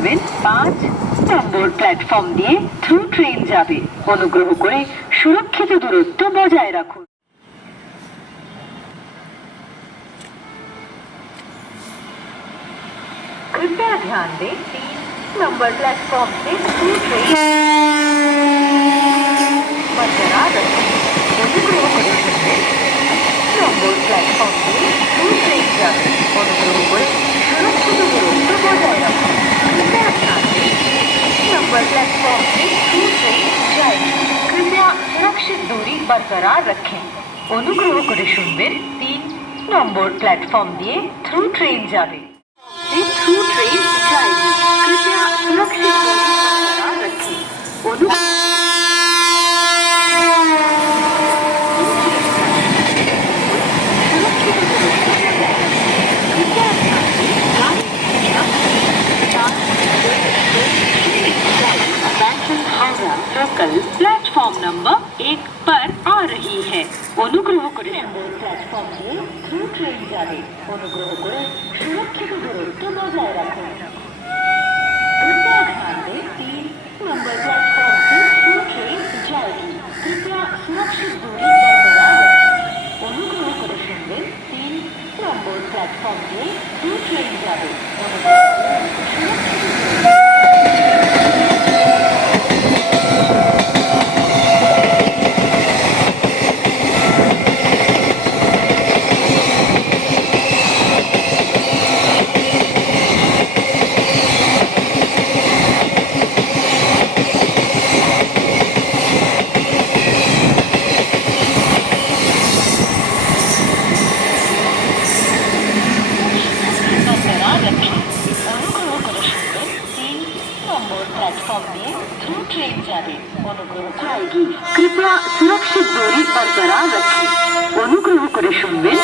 শুনবেন 5 নম্বর প্ল্যাটফর্ম দিয়ে through train যাবে। অনুগ্রহ করে সুরক্ষিত দূরত্ব বজায় রাখুন। कृपया ध्यान दें 3 नंबर प्लेटफॉर्म से थ्रू ट्रेन बरकरार रखें। অনুগ্রহ করে শুনবেন নম্বর প্ল্যাটফর্ম দিয়ে থ্রু ট্রেন যাবে। অনুগ্রহ করে সুরক্ষিত দূরত্ব বজায় রাখুন। कृपया ध्यान दें 3 नंबर प्लेटफॉर्म से थ्रू ट्रेन जाएगी। कृपया सुरक्षित दूरी बरकरार रखें। অনুগ্রহ করে শুনবেন 3 নম্বর প্ল্যাটফর্ম দিয়ে থ্রু ট্রেন যাবে। थ्रू ट्रेन जाएगी। कृपया सुरक्षित दूरी बरकरार रखें। लोकल प्लेटफॉर्म नंबर 1 पर आ रही है। অনুগ্রহ করে প্ল্যাটফর্ম দিয়ে থ্রু ট্রেন যাবে। অনুগ্রহ করে সুরক্ষিত দূরত্ব বজায় রাখুন। कृपया ध्यान दें 3 नंबर प्लेटफॉर्म से थ्रू ट्रेन जाएगी। कृपया सुरक्षित दूरी बरकरार रखें। অনুগ্রহ করে শুনবেন 3 নম্বর প্ল্যাটফর্ম দিয়ে থ্রু ট্রেন যাবে। অনুগ্রহ করে সুরক্ষিত দূরত্ব जाएगी। कृपया सुरक्षित दूरी बरकरार रखें। অনুগ্রহ করে শুনবেন